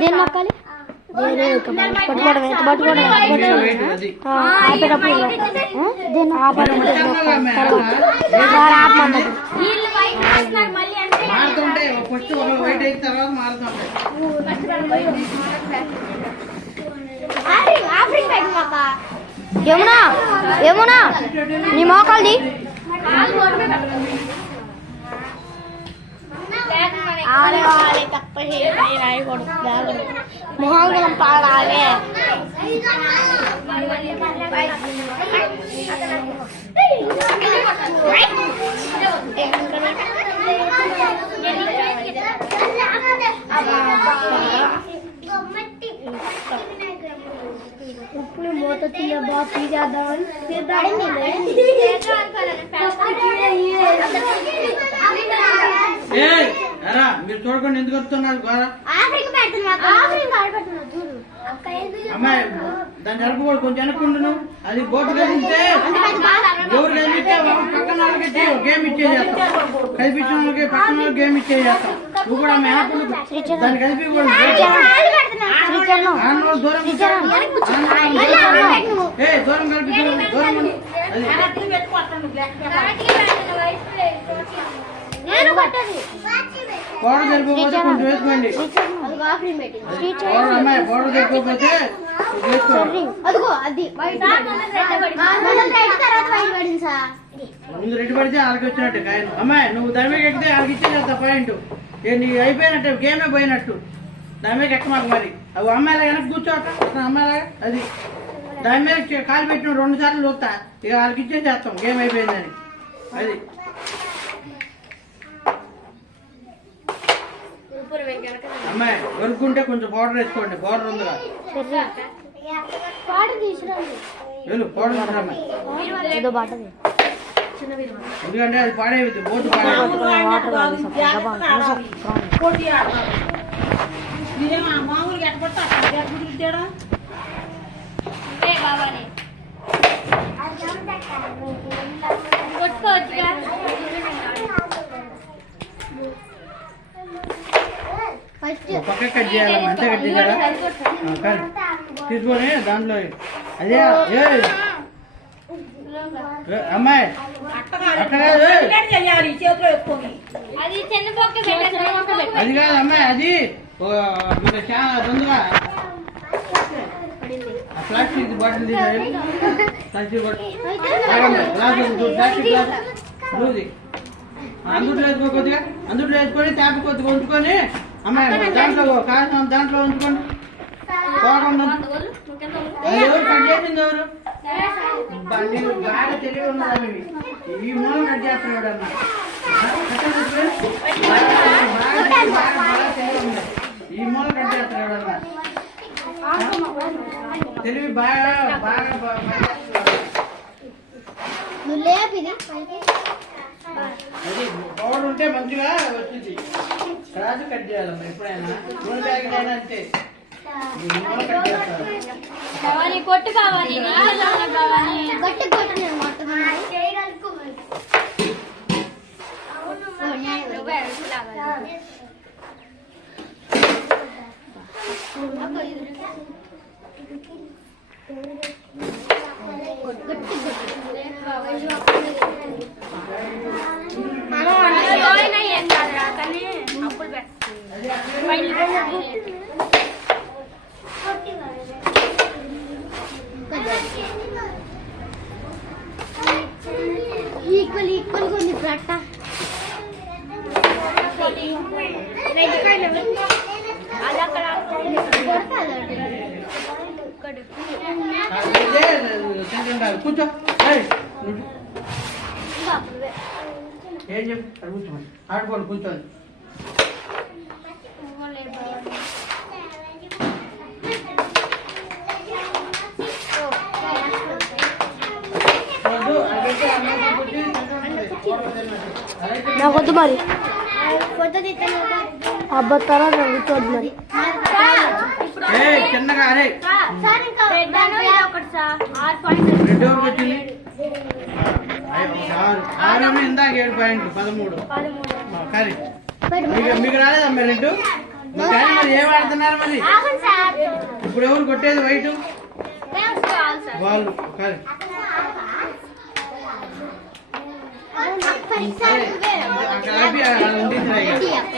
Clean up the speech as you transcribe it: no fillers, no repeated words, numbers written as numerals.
దేని నొక్కాలి పట్టుకోవడం ఏమునా ఏమునా నీ మోకాల్ది ఆడవాలి తప్ప రాయకూడదు మొహంగలం పాడాలి ఇప్పుడు మూత తీయబా తీసేద్దామని మీరు చూడకుండా ఎందుకు వస్తున్నారు అమ్మాయి దాన్ని జరపకూడదు కొంచెం వెనక్కుండు అది బోటు కలిపితే ఎవరు కలిపితే పక్కన వాళ్ళకి గేమ్ ఇచ్చేసేస్తాం కలిపించిన వాళ్ళకి పక్కన వాళ్ళకి గేమ్ ఇచ్చేసేస్తాం నువ్వు కూడా అమ్మాయి వెనక్కుండు దాన్ని కలిపి దూరం కలిపి దూరం పౌడర్ జరిపోతే కొంచెం వేసుకోండి అమ్మాయి పౌడర్ జరిపోతే ముందు రెడ్డి పడితే వాళ్ళకి వచ్చినట్టు కాయలు అమ్మాయి నువ్వు దాని మీద ఎక్కితే వాళ్ళకి ఇచ్చేస్తా పాయింట్ నీ అయిపోయినట్టు గేమే పోయినట్టు దాని మీద ఎక్క మాకు మరి అవి అమ్మాయిలా వెనక కూర్చోట అమ్మాయిలా అది దాని మీద కాలు పెట్టిన 2 సార్లు చూస్తా ఇక వాళ్ళకి ఇచ్చేసేస్తాం గేమ్ అయిపోయిందని అది అమ్మాయి వరుకుంటే కొంచెం పౌడర్ వేసుకోండి పౌడర్ ఉందిగా పౌడర్ ఎందుకంటే అది పాడేది బోటు మామూలుగా ఎట్టబడతా పక్క కట్ చేయాలమ్మా అంతే కట్ చేయాలా తీసుకొని దాంట్లో అదే అమ్మాయి అది కాదు అమ్మాయి అది మీకు చాలా తొందరగా ప్లాస్టిక్ బాటిల్ ప్లాస్టిక్ గ్లాస్ బ్లూది అందుట్లో వేసుకో కొద్దిగా అందుట్లో వేసుకొని ట్యాప్ కొద్దిగా ఉంచుకొని అమ్మాయి దాంట్లో కాసిన దాంట్లో ఉంచుకోండి ఎవరు కట్ చేసింది ఎవరు బాగా తెలివి ఉన్నది ఈ మూలం కట్ చేస్తున్నాడు అన్న ఈ మూలం కట్ చేస్తున్నాడు అన్న తెలివి బాగా బాగా అది పౌడర్ ఉంటే మంచిగా వచ్చింది రాజు కట్ చేయాలమ్మా ఎప్పుడైనా నూనె ప్యాకెట్ అయినా అంతే కొట్టు కావాలి ఈక్వల్ ఈక్వల్ ఉంది ప్రట్ట కూర్చో ఏం చెప్పు కూర్చోండి ఆడుకోండి కూర్చోండి నాకొద్దు మరి అబ్బా తర్వాత కూర్చోద్దు మరి చిన్నగా అరే ఇందాక 7 పాయింట్లు 13 కానీ మీకు రాలేదమ్మా 2 కానీ మరి ఏం ఆడుతున్నారు మరి? ఇప్పుడు ఎవరు కొట్టేది వైట్? వాళ్ళు కానీ అక్కడ ఆపి అలా ఉంటుంది.